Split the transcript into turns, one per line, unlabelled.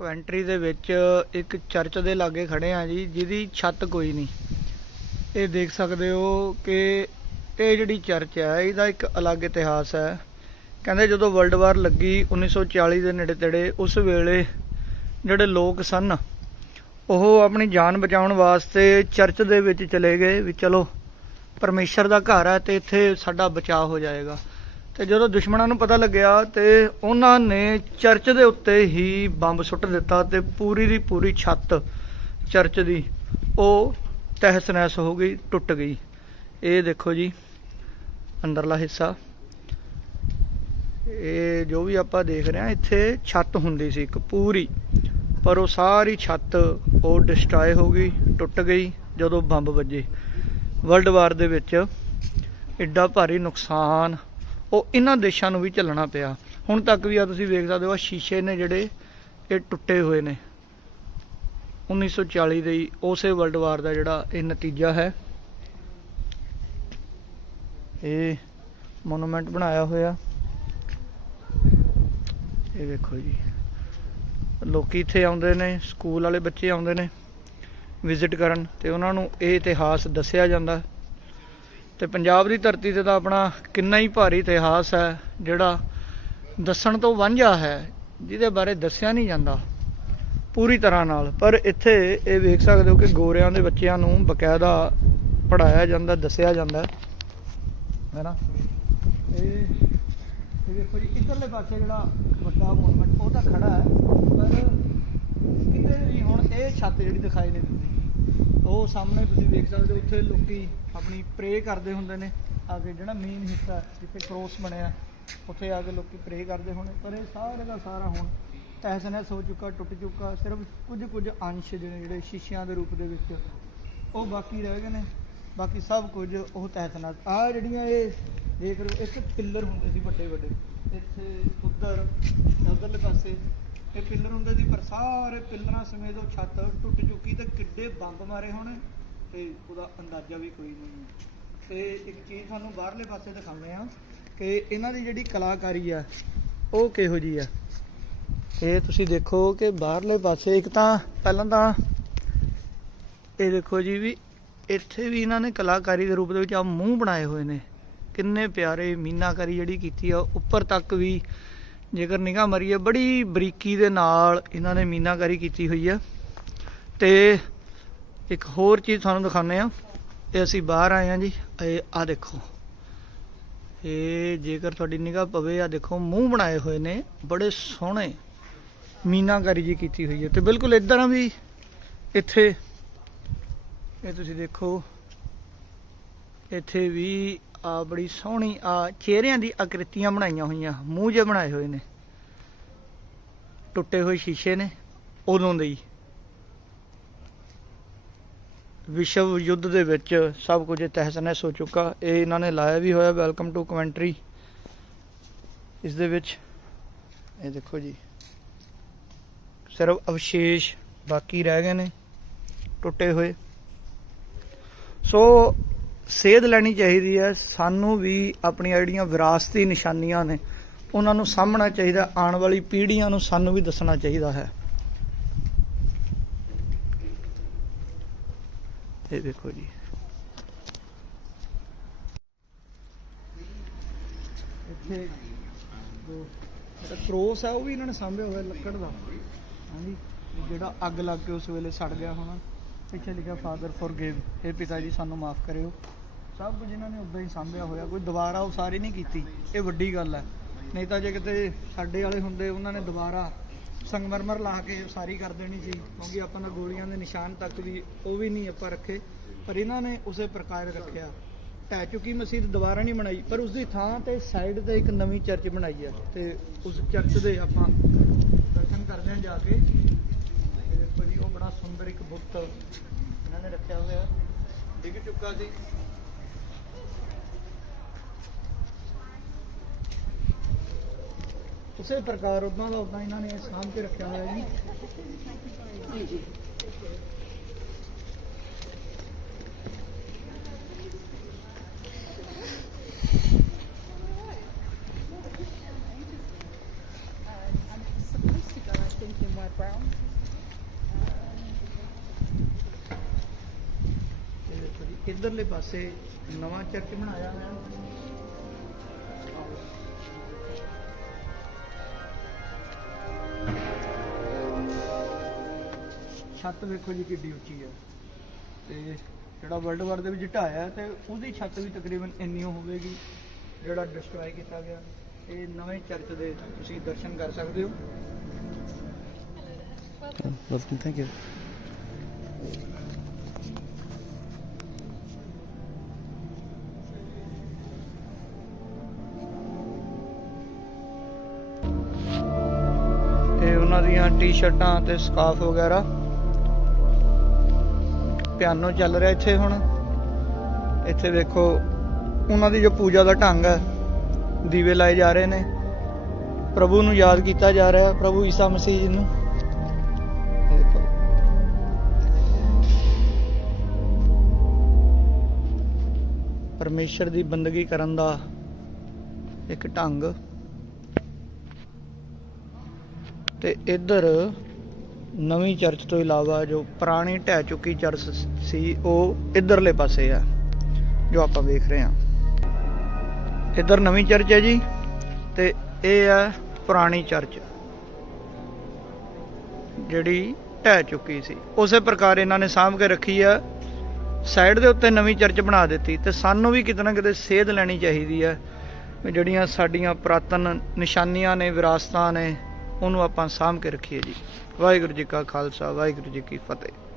Coventry ਦੇ ਵਿੱਚ ਇੱਕ ਚਰਚ ਦੇ ਲਾਗੇ ਖੜੇ ਆ ਜੀ, ਜਿਹਦੀ ਛੱਤ ਕੋਈ ਨਹੀਂ। ਇਹ ਦੇਖ ਸਕਦੇ ਹੋ ਕਿ ਇਹ ਜਿਹੜੀ ਚਰਚ ਹੈ ਇਹਦਾ ਇੱਕ ਅਲੱਗ ਇਤਿਹਾਸ ਹੈ। ਕਹਿੰਦੇ ਜਦੋਂ ਵਰਲਡ ਵਾਰ ਲੱਗੀ 1940 ਦੇ ਨੇੜੇ ਤੇੜੇ ਉਸ ਵੇਲੇ ਜਿਹੜੇ ਲੋਕ ਸਨ, ਉਹ ਆਪਣੀ ਜਾਨ ਬਚਾਉਣ ਵਾਸਤੇ ਚਰਚ ਦੇ ਵਿੱਚ ਚਲੇ ਗਏ ਵੀ ਚਲੋ, ਪਰਮੇਸ਼ਰ ਦਾ ਘਰ ਹੈ ਤੇ ਇੱਥੇ ਸਾਡਾ ਬਚਾਅ ਹੋ ਜਾਏਗਾ। ਤੇ ਜਦੋਂ ਦੁਸ਼ਮਣਾਂ ਨੂੰ ਪਤਾ ਲੱਗਿਆ ਤੇ ਉਹਨਾਂ ਨੇ ਚਰਚ ਦੇ ਉੱਤੇ ਹੀ ਬੰਬ ਸੁੱਟ ਦਿੱਤਾ ਤੇ ਪੂਰੀ ਦੀ ਪੂਰੀ ਛੱਤ ਚਰਚ ਦੀ ਉਹ ਤਹਿਸ ਨਹਿਸ ਹੋ ਗਈ, ਟੁੱਟ ਗਈ। ਇਹ ਦੇਖੋ ਜੀ, ਅੰਦਰਲਾ ਹਿੱਸਾ। ਇਹ ਜੋ ਵੀ ਆਪਾਂ ਦੇਖ ਰਹੇ ਹਾਂ, ਇੱਥੇ ਛੱਤ ਹੁੰਦੀ ਸੀ ਇੱਕ ਪੂਰੀ, ਪਰ ਉਹ ਸਾਰੀ ਛੱਤ ਉਹ ਡਿਸਟਰਾਏ ਹੋ ਗਈ, ਟੁੱਟ ਗਈ, ਜਦੋਂ ਬੰਬ ਵੱਜੇ। ਵਰਲਡ ਵਾਰ ਦੇ ਵਿੱਚ ਐਡਾ ਭਾਰੀ ਨੁਕਸਾਨ ਉਹ ਇਹਨਾਂ ਦੇਸ਼ਾਂ ਨੂੰ ਵੀ ਝੱਲਣਾ ਪਿਆ। ਹੁਣ ਤੱਕ ਵੀ ਆ ਤੁਸੀਂ ਵੇਖ ਸਕਦੇ ਹੋ ਸ਼ੀਸ਼ੇ ਨੇ ਜਿਹੜੇ, ਇਹ ਟੁੱਟੇ ਹੋਏ ਨੇ। 1940 ਦੇ ਉਸੇ ਵਰਲਡ ਵਾਰ ਦਾ ਜਿਹੜਾ ਇਹ ਨਤੀਜਾ ਹੈ। ਇਹ ਮੋਨੂਮੈਂਟ ਬਣਾਇਆ ਹੋਇਆ। ਇਹ ਵੇਖੋ ਜੀ। ਲੋਕੀ ਇੱਥੇ ਆਉਂਦੇ ਨੇ, ਸਕੂਲ ਵਾਲੇ ਬੱਚੇ ਆਉਂਦੇ ਨੇ ਵਿਜ਼ਿਟ ਕਰਨ ਤੇ ਉਹਨਾਂ ਨੂੰ ਇਹ ਇਤਿਹਾਸ ਦੱਸਿਆ ਜਾਂਦਾ। ਤੇ ਪੰਜਾਬ ਦੀ ਧਰਤੀ ਤੇ ਤਾਂ ਆਪਣਾ ਕਿੰਨਾ ਹੀ ਭਾਰੀ ਇਤਿਹਾਸ ਹੈ, ਜਿਹੜਾ ਦੱਸਣ ਤੋਂ ਵਾਂਝਾ ਹੈ, ਜਿਹਦੇ ਬਾਰੇ ਦੱਸਿਆ ਨਹੀਂ ਜਾਂਦਾ ਪੂਰੀ ਤਰ੍ਹਾਂ ਨਾਲ। ਪਰ ਇੱਥੇ ਇਹ ਵੇਖ ਸਕਦੇ ਹੋ ਕਿ ਗੋਰਿਆਂ ਦੇ ਬੱਚਿਆਂ ਨੂੰ ਬਕਾਇਦਾ ਪੜਾਇਆ ਜਾਂਦਾ, ਦੱਸਿਆ ਜਾਂਦਾ ਹੈ। ਨਾ? ਇਹ ਦੇਖੋ ਜੀ, ਇੱਧਰਲੇ ਪਾਸੇ ਜਿਹੜਾ ਵੱਡਾ ਮੋਨੂਮੈਂਟ ਉਹ ਤਾਂ ਖੜਾ ਹੈ, ਪਰ ਕਿਤੇ ਵੀ ਹੁਣ ਇਹ ਛੱਤ ਜਿਹੜੀ ਦਿਖਾਈ ਨਹੀਂ ਦਿੰਦੀ। ਉਹ ਸਾਹਮਣੇ ਤੁਸੀਂ ਵੇਖ ਸਕਦੇ ਹੋ, ਉੱਥੇ ਲੋਕੀ ਆਪਣੀ ਪ੍ਰੇ ਕਰਦੇ ਹੁੰਦੇ ਨੇ। ਆ ਕੇ ਜਿਹੜਾ ਮੇਨ ਹਿੱਸਾ ਜਿੱਥੇ ਕ੍ਰੋਸ ਬਣਿਆ, ਉੱਥੇ ਆ ਕੇ ਲੋਕੀ ਪ੍ਰੇ ਕਰਦੇ ਹੋਣੇ। ਪਰ ਇਹ ਸਾਰੇ ਦਾ ਸਾਰਾ ਹੁਣ ਤਹਿਸ ਨਹਿਸ ਹੋ ਚੁੱਕਾ, ਟੁੱਟ ਚੁੱਕਾ, ਸਿਰਫ ਕੁਝ ਕੁਝ ਅੰਸ਼ ਜਿਹੜੇ ਜਿਹੜੇ ਸ਼ੀਸ਼ਿਆਂ ਦੇ ਰੂਪ ਦੇ ਵਿੱਚ ਉਹ ਬਾਕੀ ਰਹਿ ਗਏ ਨੇ। ਬਾਕੀ ਸਭ ਕੁਝ ਉਹ ਤਹਿਸ ਨਹਿਸ। ਆ ਜਿਹੜੀਆਂ ਇਹ ਦੇਖ ਰਹੇ ਹੋ, ਇੱਕ ਪਿੱਲਰ ਹੁੰਦੇ ਸੀ ਵੱਡੇ ਵੱਡੇ ਇੱਥੇ ਉੱਧਰ ਉਧਰਲੇ ਪਾਸੇ ਇਹ ਪਿੱਲਰ ਹੁੰਦੇ ਸੀ, ਪਰ ਸਾਰੇ ਪਿੱਲਰਾਂ ਸਮੇਤ ਉਹ ਛੱਤ ਟੁੱਟ ਚੁੱਕੀ ਤੇ ਕਿੱਡੇ ਬੰਬ ਮਾਰੇ ਹੋਣੇ, ਤੇ ਉਹਦਾ ਅੰਦਾਜ਼ਾ ਵੀ ਕੋਈ ਨਹੀਂ ਤੇ ਇੱਕ ਚੀਜ਼ ਤੁਹਾਨੂੰ ਬਾਹਰਲੇ ਪਾਸੇ ਦਿਖਾਉਂਦੇ ਆ ਕਿ ਇਹਨਾਂ ਦੀ ਜਿਹੜੀ ਕਲਾਕਾਰੀ ਆ, ਉਹ ਕਿਹੋ ਜੀ ਆ? ਇਹ ਤੁਸੀਂ ਦੇਖੋ ਕਿ ਬਾਹਰਲੇ ਪਾਸੇ ਇੱਕ ਤਾਂ ਪਹਿਲਾਂ ਤਾਂ ਇਹ ਦੇਖੋ ਜੀ ਵੀ ਇੱਥੇ ਵੀ ਇਹਨਾਂ ਨੇ ਕਲਾਕਾਰੀ ਦੇ ਰੂਪ ਦੇ ਵਿੱਚ ਆ ਮੂੰਹ ਬਣਾਏ ਹੋਏ ਨੇ। ਕਿੰਨੇ ਪਿਆਰੇ ਮੀਨਾਕਾਰੀ ਜਿਹੜੀ ਕੀਤੀ ਆ, ਉੱਪਰ ਤੱਕ ਵੀ ਜੇਕਰ ਨਿਗਾਹ ਮਾਰੀਏ ਬੜੀ ਬਰੀਕੀ ਦੇ ਨਾਲ ਇਹਨਾਂ ਨੇ ਮੀਨਾਕਾਰੀ ਕੀਤੀ ਹੋਈ ਆ ਤੇ ਇੱਕ ਹੋਰ ਚੀਜ਼ ਤੁਹਾਨੂੰ ਦਿਖਾਉਂਦੇ ਆ ਇਹ ਅਸੀਂ ਬਾਹਰ ਆਏ ਆ ਜੀ, ਇਹ ਆ ਦੇਖੋ। ਇਹ ਜੇਕਰ ਤੁਹਾਡੀ ਨਿਗਾਹ ਪਵੇ ਆ ਦੇਖੋ, ਮੂੰਹ ਬਣਾਏ ਹੋਏ ਨੇ, ਬੜੇ ਸੋਹਣੇ ਮੀਨਾਕਾਰੀ ਜੀ ਕੀਤੀ ਹੋਈ ਹੈ। ਤੇ ਬਿਲਕੁਲ ਇਦਾਂ ਵੀ ਇੱਥੇ, ਇਹ ਤੁਸੀਂ ਦੇਖੋ, ਇੱਥੇ ਵੀ ਆ ਬੜੀ ਸੋਹਣੀ, ਆ ਚਿਹਰਿਆਂ ਦੀ ਆਕ੍ਰਿਤੀਆਂ ਬਣਾਈਆਂ ਹੋਈਆਂ, ਮੂੰਹ ਜੇ ਬਣਾਏ ਹੋਏ ਨੇ। ਟੁੱਟੇ ਹੋਏ ਸ਼ੀਸ਼ੇ ਨੇ, ਉਦੋਂ ਦੇ ਹੀ। ਵਿਸ਼ਵ ਯੁੱਧ ਦੇ ਵਿੱਚ ਸਭ ਕੁਝ ਤਹਿਸ ਨਹਿਸ ਹੋ ਚੁੱਕਾ। ਇਹ ਇਹਨਾਂ ਨੇ ਲਾਇਆ ਵੀ ਹੋਇਆ ਵੈਲਕਮ ਟੂ ਕਮੈਂਟਰੀ ਇਸ ਦੇ ਵਿੱਚ, ਇਹ ਦੇਖੋ ਜੀ, ਸਿਰਫ ਅਵਸ਼ੇਸ਼ ਬਾਕੀ ਰਹਿ ਗਏ ਨੇ, ਟੁੱਟੇ ਹੋਏ। ਸੋ ਸੇਧ ਲੈਣੀ ਚਾਹੀਦੀ ਹੈ। ਸਾਨੂੰ ਵੀ ਆਪਣੀਆਂ ਜਿਹੜੀਆਂ ਵਿਰਾਸਤੀ ਨਿਸ਼ਾਨੀਆਂ ਨੇ, ਉਹਨਾਂ ਨੂੰ ਸਾਹਮਣਾ ਚਾਹੀਦਾ ਆਉਣ ਵਾਲੀ ਪੀੜ੍ਹੀਆਂ ਨੂੰ ਸਾਨੂੰ ਵੀ ਦੱਸਣਾ ਚਾਹੀਦਾ ਹੈ। ਇਹ ਦੇਖੋ ਜੀ। ਇੱਥੇ ਕਰੋਸ ਹੈ, ਉਹ ਵੀ ਇਹਨਾਂ ਨੇ ਸਾਂਭਿਆ ਹੋਇਆ ਲੱਕੜ ਦਾ। ਹਾਂਜੀ, ਜਿਹੜਾ ਅੱਗ ਲੱਗ ਕੇ ਉਸ ਵੇਲੇ ਸੜ ਗਿਆ ਹੋਣਾ। ਪਿੱਛੇ ਲਿਖਿਆ ਫਾਦਰ ਫੋਰਗਿਵ ਇਹ ਪਿਤਾ ਜੀ ਸਾਨੂੰ ਮਾਫ ਕਰਿਓ। ਸਭ ਕੁਝ ਇਹਨਾਂ ਨੇ ਉਦਾਂ ਹੀ ਸਾਂਭਿਆ ਹੋਇਆ, ਕੋਈ ਦੁਬਾਰਾ ਉਸਾਰੀ ਨਹੀਂ ਕੀਤੀ, ਇਹ ਵੱਡੀ ਗੱਲ ਹੈ। ਨਹੀਂ ਤਾਂ ਜੇ ਕਿਤੇ ਸਾਡੇ ਵਾਲੇ ਹੁੰਦੇ, ਉਹਨਾਂ ਨੇ ਦੁਬਾਰਾ ਸੰਗਮਰਮਰ ਲਾ ਕੇ ਉਸਾਰੀ ਕਰ ਦੇਣੀ ਸੀ, ਕਿਉਂਕਿ ਆਪਾਂ ਤਾਂ ਗੋਲੀਆਂ ਦੇ ਨਿਸ਼ਾਨ ਤੱਕ ਵੀ ਉਹ ਵੀ ਨਹੀਂ ਆਪਾਂ ਰੱਖੇ, ਪਰ ਇਹਨਾਂ ਨੇ ਉਸੇ ਪ੍ਰਕਾਰ ਰੱਖਿਆ। ਢਹਿ ਚੁੱਕੀ ਮਸਜਿਦ ਦੁਬਾਰਾ ਨਹੀਂ ਬਣਾਈ, ਪਰ ਉਸ ਦੀ ਥਾਂ ਤੇ ਸਾਈਡ ਤੇ ਇੱਕ ਨਵੀਂ ਚਰਚ ਬਣਾਈ ਹੈ, ਤੇ ਉਸ ਚਰਚ ਦੇ ਆਪਾਂ ਦਰਸ਼ਨ ਕਰਦੇ ਹਾਂ ਜਾ ਕੇ। ਦੇਖੋ ਜੀ, ਉਹ ਬੜਾ ਸੁੰਦਰ ਇੱਕ ਬੁੱਤ ਇਹਨਾਂ ਨੇ ਰੱਖਿਆ ਹੋਇਆ। ਡਿੱਗ ਚੁੱਕਾ ਸੀ। ਉਸੇ ਪ੍ਰਕਾਰ ਉਦਾਂ ਦਾ ਉਦਾਂ ਇਹਨਾਂ ਨੇ ਸਾਂਭ ਕੇ ਰੱਖਿਆ ਹੋਇਆ ਜੀ।
I'm
ਜੀ, ਇਧਰਲੇ ਪਾਸੇ ਨਵਾਂ ਚਰਚ ਬਣਾਇਆ ਹੋਇਆ। ਛੱਤ ਵੇਖੋ ਜੀ ਕਿੱਡੀ ਉੱਚੀ ਹੈ ਤੇ ਜਿਹੜਾ ਵਰਲਡ ਵਾਰ ਦੇ ਵਿੱਚ ਢਾਇਆ ਤੇ ਉਹਦੀ ਛੱਤ ਵੀ ਤਕਰੀਬਨ ਇੰਨੀ ਹੋਵੇਗੀ ਜਿਹੜਾ ਡਿਸਟਰੋਏ ਕੀਤਾ ਗਿਆ। ਇਹ ਨਵੇਂ ਚਰਚ ਦੇ ਤੁਸੀਂ ਦਰਸ਼ਨ ਕਰ ਸਕਦੇ ਹੋ।
You.
ਤੇ ਉਹਨਾਂ ਦੀਆਂ ਟੀ-ਸ਼ਰਟਾਂ ਤੇ ਸਕਾਰਫ ਵਗੈਰਾ। ਪਿਆਨੋ ਚੱਲ ਰਿਹਾ ਇੱਥੇ ਹੁਣ। ਇੱਥੇ ਦੇਖੋ ਉਹਨਾਂ ਦੀ ਜੋ ਪੂਜਾ ਦਾ ਢੰਗ ਹੈ, ਦੀਵੇ ਲਾਏ ਜਾ ਰਹੇ ਨੇ। ਪ੍ਰਭੂ ਨੂੰ ਯਾਦ ਕੀਤਾ ਜਾ ਰਿਹਾ, ਪ੍ਰਭੂ ਈਸਾ ਮਸੀਹ ਜੀ ਨੂੰ। ਦੇਖੋ। ਪਰਮੇਸ਼ਰ ਦੀ ਬੰਦਗੀ ਕਰਨ ਦਾ ਇੱਕ ਢੰਗ। ਤੇ ਇੱਧਰ ਨਵੀਂ ਚਰਚ ਤੋਂ ਇਲਾਵਾ ਜੋ ਪੁਰਾਣੀ ਢਹਿ ਚੁੱਕੀ ਚਰਚ ਸੀ, ਉਹ ਇੱਧਰਲੇ ਪਾਸੇ ਆ, ਜੋ ਆਪਾਂ ਵੇਖ ਰਹੇ ਹਾਂ। ਇੱਧਰ ਨਵੀਂ ਚਰਚ ਹੈ ਜੀ ਤੇ ਇਹ ਹੈ ਪੁਰਾਣੀ ਚਰਚ, ਜਿਹੜੀ ਢਹਿ ਚੁੱਕੀ ਸੀ। ਉਸੇ ਪ੍ਰਕਾਰ ਇਹਨਾਂ ਨੇ ਸਾਂਭ ਕੇ ਰੱਖੀ ਆ, ਸਾਈਡ ਦੇ ਉੱਤੇ ਨਵੀਂ ਚਰਚ ਬਣਾ ਦਿੱਤੀ ਤੇ ਸਾਨੂੰ ਵੀ ਕਿਤੇ ਨਾ ਕਿਤੇ ਸੇਧ ਲੈਣੀ ਚਾਹੀਦੀ ਹੈ ਵੀ ਜਿਹੜੀਆਂ ਸਾਡੀਆਂ ਪੁਰਾਤਨ ਨਿਸ਼ਾਨੀਆਂ ਨੇ, ਵਿਰਾਸਤਾਂ ਨੇ ਉਹਨੂੰ ਆਪਾਂ ਸਾਂਭ ਕੇ ਰੱਖੀਏ ਜੀ। ਵਾਹਿਗੁਰੂ ਜੀ ਕਾ ਖਾਲਸਾ ਵਾਹਿਗੁਰੂ ਜੀ ਕੀ ਫਤਿਹ।